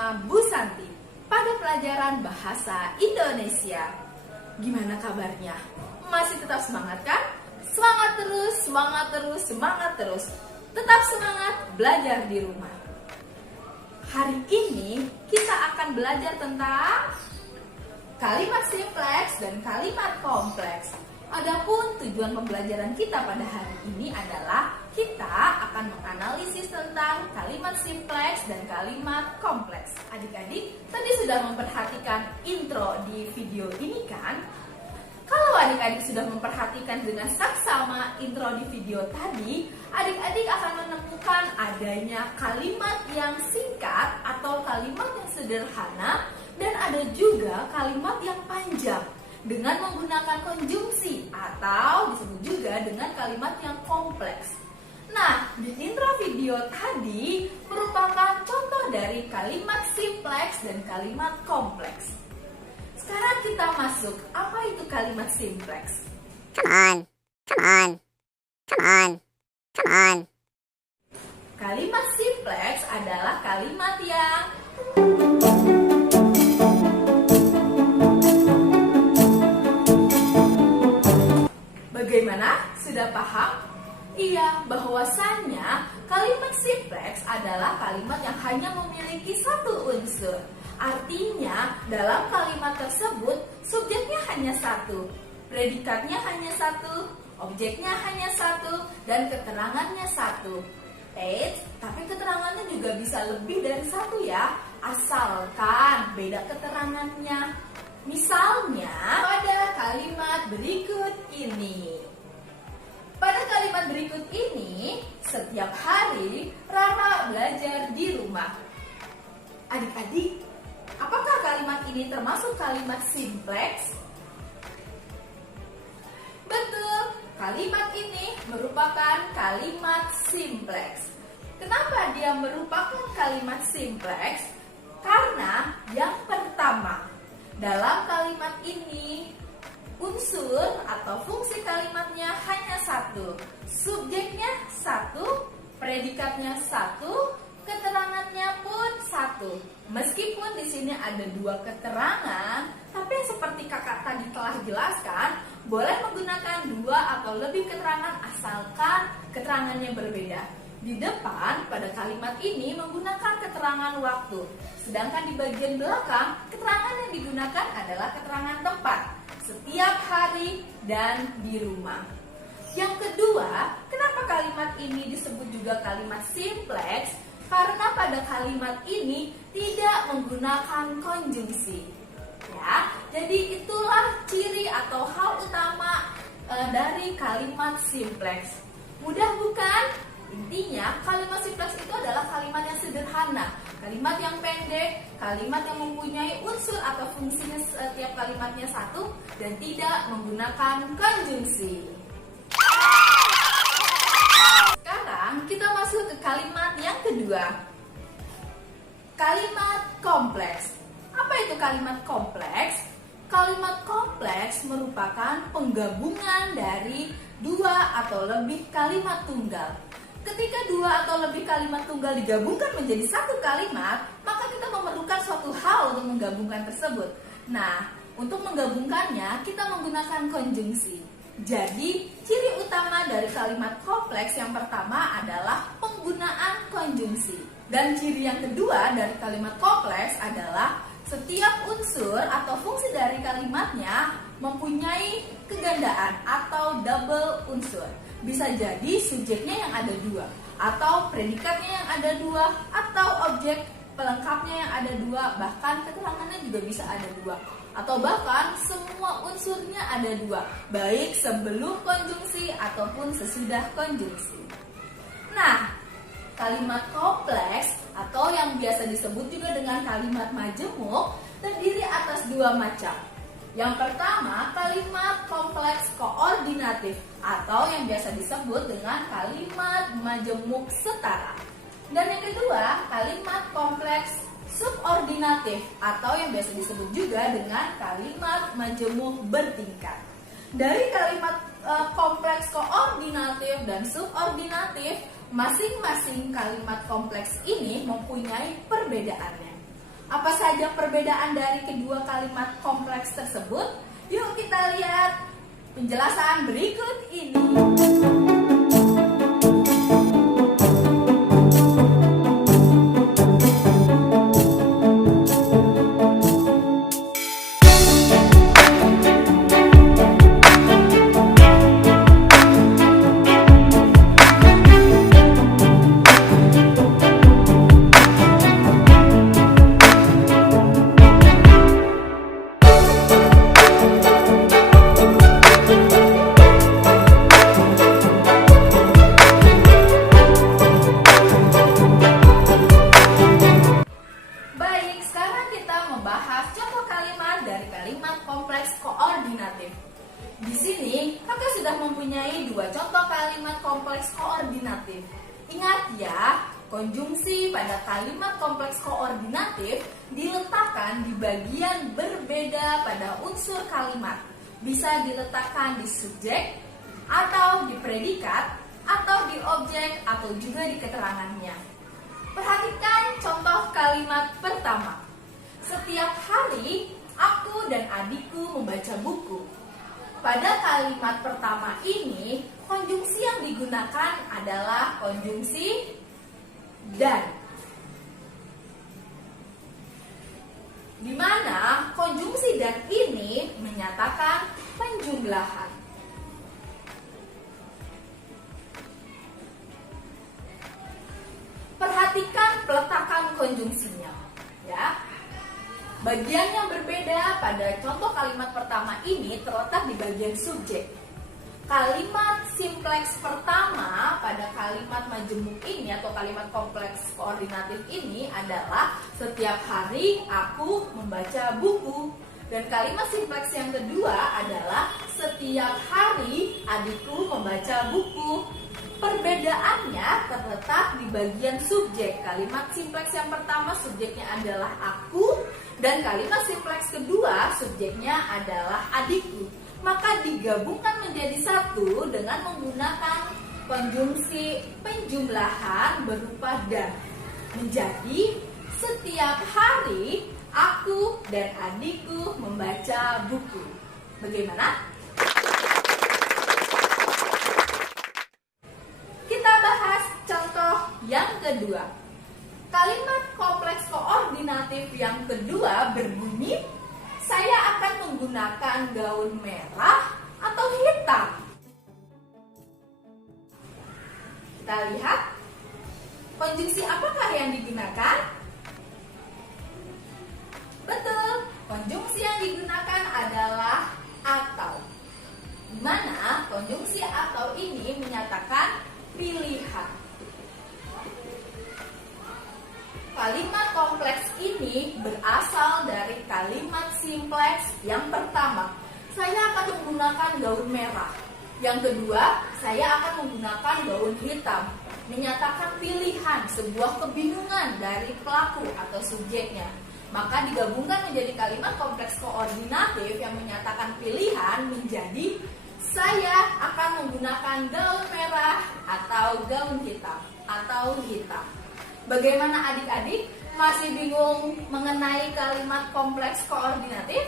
bersama Bu Santi pada pelajaran Bahasa Indonesia. Gimana kabarnya? Masih tetap semangat kan? Semangat terus, semangat terus, semangat terus. Tetap semangat belajar di rumah. Hari ini kita akan belajar tentang kalimat simpleks dan kalimat kompleks. Adapun tujuan pembelajaran kita pada hari ini adalah kita akan menganalisis tentang kalimat simpleks dan kalimat kompleks. Adik-adik tadi sudah memperhatikan intro di video ini kan? Kalau adik-adik sudah memperhatikan dengan saksama intro di video tadi, adik-adik akan menemukan adanya kalimat yang singkat atau kalimat yang sederhana dan ada juga kalimat yang panjang dengan menggunakan konjungsi atau disebut juga dengan kalimat yang kompleks. Nah, di intro video tadi merupakan contoh dari kalimat simpleks dan kalimat kompleks. Sekarang kita masuk, apa itu kalimat simpleks? Come on. Kalimat simpleks adalah kalimat yang bagaimana? Sudah paham? Iya, bahwasannya kalimat simpleks adalah kalimat yang hanya memiliki satu unsur. Artinya, dalam kalimat tersebut, subjeknya hanya satu, predikatnya hanya satu, objeknya hanya satu, dan keterangannya satu. Tapi keterangannya juga bisa lebih dari satu ya, asalkan beda keterangannya. Misalnya, pada kalimat berikut ini. Pada kalimat berikut ini, setiap hari Rara belajar di rumah. Adik-adik, apakah kalimat ini termasuk kalimat simpleks? Betul, kalimat ini merupakan kalimat simpleks. Kenapa dia merupakan kalimat simpleks? Karena yang pertama, dalam kalimat ini unsur atau fungsi kalimatnya hanya satu, subjeknya satu, predikatnya satu, keterangannya pun satu. Meskipun di sini ada dua keterangan, tapi seperti kakak tadi telah jelaskan, boleh menggunakan dua atau lebih keterangan asalkan keterangannya berbeda. Di depan pada kalimat ini menggunakan keterangan waktu, sedangkan di bagian belakang keterangan yang digunakan adalah keterangan tempat, setiap hari dan di rumah. Yang kedua, kenapa kalimat ini disebut juga kalimat simpleks? Karena pada kalimat ini tidak menggunakan konjungsi. Ya, jadi itulah ciri atau hal utama dari kalimat simpleks. Mudah bukan? Intinya, kalimat simpleks itu adalah kalimat yang sederhana, kalimat yang pendek, kalimat yang mempunyai unsur atau fungsinya setiap kalimatnya satu dan tidak menggunakan konjungsi. Sekarang kita masuk ke kalimat yang kedua. Kalimat kompleks. Apa itu kalimat kompleks? Kalimat kompleks merupakan penggabungan dari dua atau lebih kalimat tunggal. Ketika dua atau lebih kalimat tunggal digabungkan menjadi satu kalimat, maka kita memerlukan suatu hal untuk menggabungkan tersebut. Nah, untuk menggabungkannya kita menggunakan konjungsi. Jadi, ciri utama dari kalimat kompleks yang pertama adalah penggunaan konjungsi. Dan ciri yang kedua dari kalimat kompleks adalah setiap unsur atau fungsi dari kalimatnya mempunyai kegandaan atau double unsur. Bisa jadi subjeknya yang ada dua, atau predikatnya yang ada dua, atau objek pelengkapnya yang ada dua, bahkan keterangannya juga bisa ada dua, atau bahkan semua unsurnya ada dua, baik sebelum konjungsi ataupun sesudah konjungsi. Nah, kalimat kompleks atau yang biasa disebut juga dengan kalimat majemuk terdiri atas dua macam. Yang pertama, kalimat kompleks koordinatif atau yang biasa disebut dengan kalimat majemuk setara. Dan yang kedua, kalimat kompleks subordinatif atau yang biasa disebut juga dengan kalimat majemuk bertingkat. Dari kalimat kompleks koordinatif dan subordinatif, masing-masing kalimat kompleks ini mempunyai perbedaannya. Apa saja perbedaan dari kedua kalimat kompleks tersebut? Yuk kita lihat penjelasan berikut ini. Di sini, kakak sudah mempunyai dua contoh kalimat kompleks koordinatif. Ingat ya, konjungsi pada kalimat kompleks koordinatif diletakkan di bagian berbeda pada unsur kalimat. Bisa diletakkan di subjek, atau di predikat, atau di objek, atau juga di keterangannya. Perhatikan contoh kalimat pertama. Setiap hari, aku dan adikku membaca buku. Pada kalimat pertama ini, konjungsi yang digunakan adalah konjungsi dan. Di mana konjungsi dan ini menyatakan penjumlahan. Perhatikan peletakan konjungsinya, ya. Bagian yang berbeda pada contoh kalimat pertama ini terletak di bagian subjek. Kalimat simpleks pertama pada kalimat majemuk ini atau kalimat kompleks koordinatif ini adalah setiap hari aku membaca buku. Dan kalimat simpleks yang kedua adalah setiap hari adikku membaca buku. Perbedaannya terletak di bagian subjek. Kalimat simpleks yang pertama subjeknya adalah aku, dan kalimat simpleks kedua subjeknya adalah adikku. Maka digabungkan menjadi satu dengan menggunakan konjungsi penjumlahan berupa dan. Menjadi setiap hari aku dan adikku membaca buku. Bagaimana? Kita bahas contoh yang kedua. Kalimat kompleks koordinatif yang kedua berbunyi, saya akan menggunakan gaun merah atau hitam. Kita lihat, konjungsi apakah yang digunakan? Betul, konjungsi yang digunakan adalah atau. Di mana konjungsi atau ini menyatakan pilihan. Kalimat kompleks ini berasal dari kalimat simpleks yang pertama. Saya akan menggunakan gaun merah. Yang kedua, saya akan menggunakan gaun hitam. Menyatakan pilihan, sebuah kebingungan dari pelaku atau subjeknya. Maka digabungkan menjadi kalimat kompleks koordinatif yang menyatakan pilihan menjadi saya akan menggunakan gaun merah atau gaun hitam atau hitam. Bagaimana adik-adik? Masih bingung mengenai kalimat kompleks koordinatif?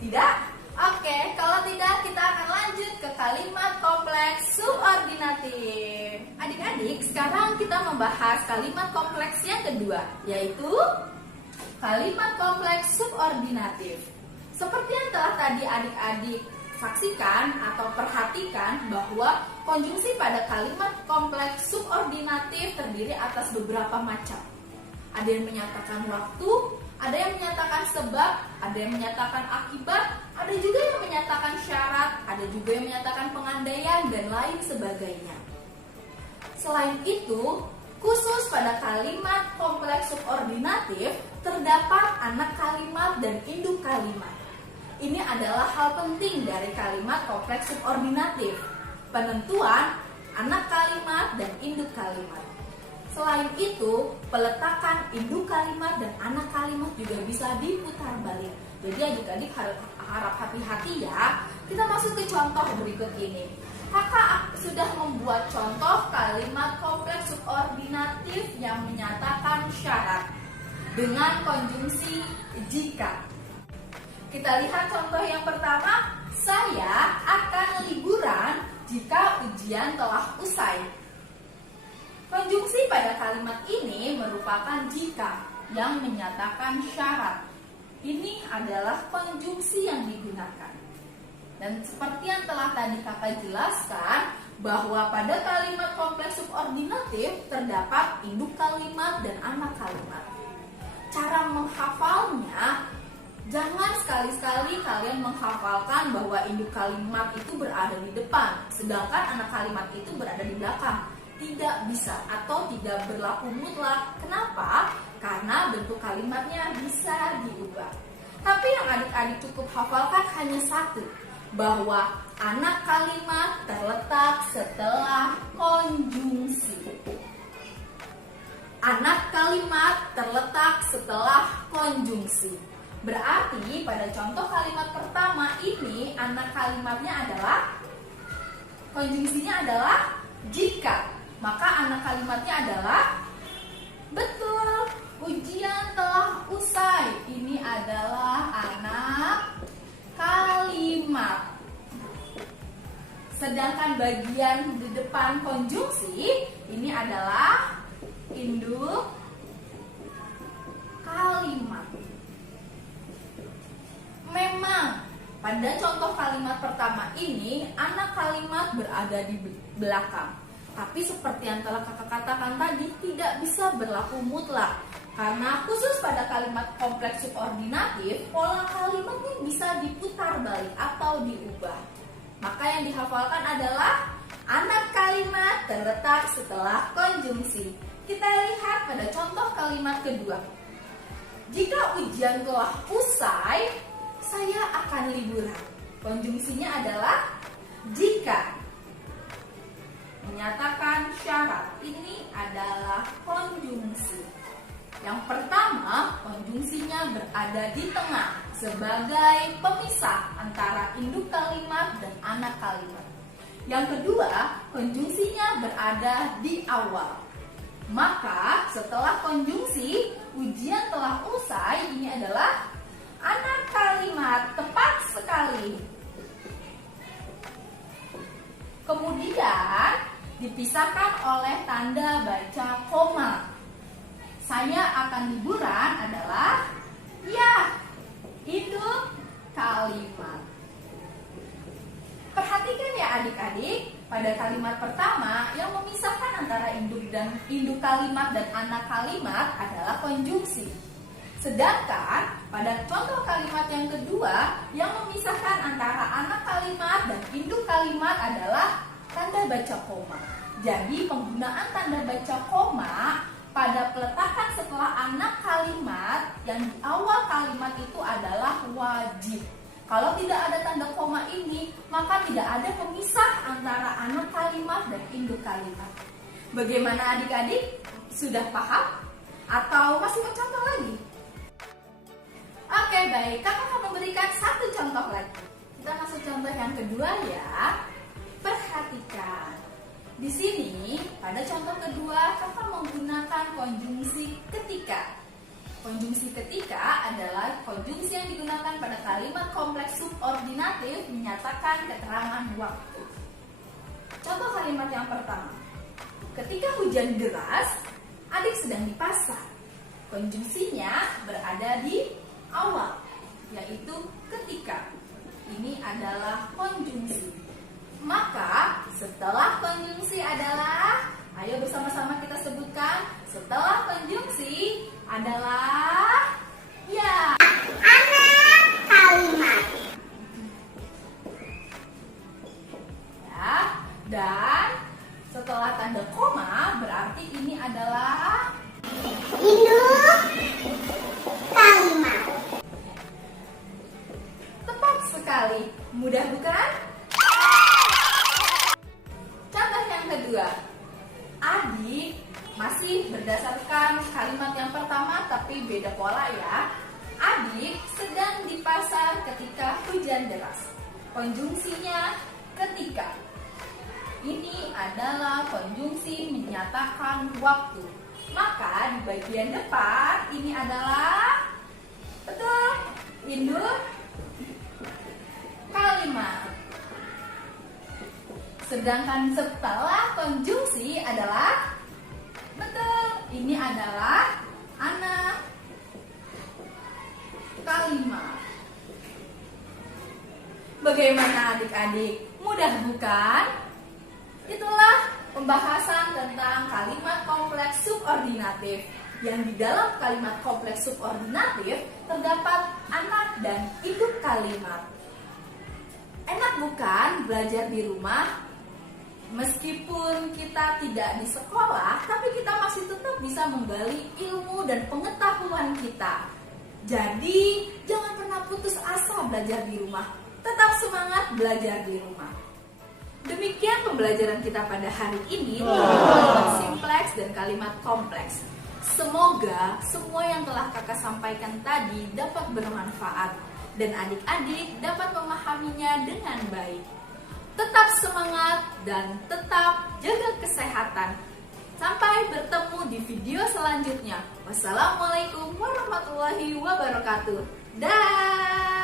Tidak? Oke, kalau tidak kita akan lanjut ke kalimat kompleks subordinatif. Adik-adik, sekarang kita membahas kalimat kompleks yang kedua, yaitu kalimat kompleks subordinatif. Seperti yang telah tadi adik-adik saksikan atau perhatikan bahwa konjungsi pada kalimat kompleks subordinatif terdiri atas beberapa macam. Ada yang menyatakan waktu, ada yang menyatakan sebab, ada yang menyatakan akibat, ada juga yang menyatakan syarat, ada juga yang menyatakan pengandaian, dan lain sebagainya. Selain itu, khusus pada kalimat kompleks subordinatif terdapat anak kalimat dan induk kalimat. Ini adalah hal penting dari kalimat kompleks subordinatif. Penentuan anak kalimat dan induk kalimat. Selain itu, peletakan induk kalimat dan anak kalimat juga bisa diputar balik. Jadi adik-adik harap hati-hati ya. Kita masuk ke contoh berikut ini. Kakak sudah membuat contoh kalimat kompleks subordinatif yang menyatakan syarat dengan konjungsi jika. Kita lihat contoh yang pertama, saya akan liburan jika ujian telah usai. Konjungsi pada kalimat ini merupakan jika yang menyatakan syarat. Ini adalah konjungsi yang digunakan. Dan seperti yang telah tadi kakak jelaskan, bahwa pada kalimat kompleks subordinatif terdapat induk kalimat dan anak kalimat. Cara menghafalnya, jangan sekali-sekali kalian menghafalkan bahwa induk kalimat itu berada di depan, sedangkan anak kalimat itu berada di belakang. Tidak bisa atau tidak berlaku mutlak. Kenapa? Karena bentuk kalimatnya bisa diubah. Tapi yang adik-adik cukup hafalkan hanya satu, bahwa anak kalimat terletak setelah konjungsi. Anak kalimat terletak setelah konjungsi. Berarti pada contoh kalimat pertama ini anak kalimatnya adalah, konjungsinya adalah jika. Maka anak kalimatnya adalah, betul, ujian telah usai. Ini adalah anak kalimat. Sedangkan bagian di depan konjungsi ini adalah induk kalimat. Memang pada contoh kalimat pertama ini anak kalimat berada di belakang. Tapi seperti yang telah kakak katakan tadi, tidak bisa berlaku mutlak. Karena khusus pada kalimat kompleks subordinatif, pola kalimatnya bisa diputar balik atau diubah. Maka yang dihafalkan adalah anak kalimat terletak setelah konjungsi. Kita lihat pada contoh kalimat kedua. Jika ujian telah usai, saya akan liburan. Konjungsinya adalah jika. Menyatakan syarat. Ini adalah konjungsi. Yang pertama, konjungsinya berada di tengah sebagai pemisah antara induk kalimat dan anak kalimat. Yang kedua, konjungsinya berada di awal. Maka setelah konjungsi, ujian telah usai, ini adalah anak kalimat, tepat sekali. Kemudian dipisahkan oleh tanda baca koma. Saya akan liburan adalah ya, induk kalimat. Perhatikan ya adik-adik, pada kalimat pertama yang memisahkan antara induk kalimat dan anak kalimat adalah konjungsi. Sedangkan pada contoh kalimat yang kedua yang memisahkan antara anak kalimat dan induk kalimat adalah tanda baca koma. Jadi penggunaan tanda baca koma pada peletakan setelah anak kalimat yang di awal kalimat itu adalah wajib. Kalau tidak ada tanda koma ini, maka tidak ada pemisah antara anak kalimat dan induk kalimat. Bagaimana adik-adik? Sudah paham? Atau masih mau contoh lagi? Oke, baik. Kakak akan memberikan satu contoh lagi. Kita masuk contoh yang kedua ya. Perhatikan. Di sini, pada contoh kedua, kakak menggunakan konjungsi ketika. Konjungsi ketika adalah konjungsi yang digunakan pada kalimat kompleks subordinatif menyatakan keterangan waktu. Contoh kalimat yang pertama. Ketika hujan deras, adik sedang di pasar. Konjungsinya berada di awal, yaitu ketika. Ini adalah konjungsi. Maka setelah konjungsi adalah, ayo bersama-sama kita sebutkan, setelah konjungsi adalah ya, anak kalimat. Ya, dan setelah tanda koma berarti ini adalah induk kalimat. tepat sekali. Mudah bukan? Contoh yang kedua. Adik masih berdasarkan kalimat yang pertama tapi beda pola ya. Adik sedang di pasar ketika hujan deras. Konjungsinya ketika. Ini adalah konjungsi menyatakan waktu. Maka di bagian depan ini adalah betul induk kalimat. Sedangkan setelah konjungsi adalah betul ini adalah anak kalimat. Bagaimana adik-adik? Mudah bukan? Itulah pembahasan tentang kalimat kompleks subordinatif. Yang di dalam kalimat kompleks subordinatif terdapat anak dan induk kalimat. Enak bukan belajar di rumah? Meskipun kita tidak di sekolah, tapi kita masih tetap bisa menggali ilmu dan pengetahuan kita. Jadi, jangan pernah putus asa belajar di rumah. Tetap semangat belajar di rumah. Demikian pembelajaran kita pada hari ini tentang kalimat simpleks dan kalimat kompleks. Semoga semua yang telah kakak sampaikan tadi dapat bermanfaat dan adik-adik dapat memahaminya dengan baik. Tetap semangat dan tetap jaga kesehatan. Sampai bertemu di video selanjutnya. Wassalamualaikum warahmatullahi wabarakatuh. Dah.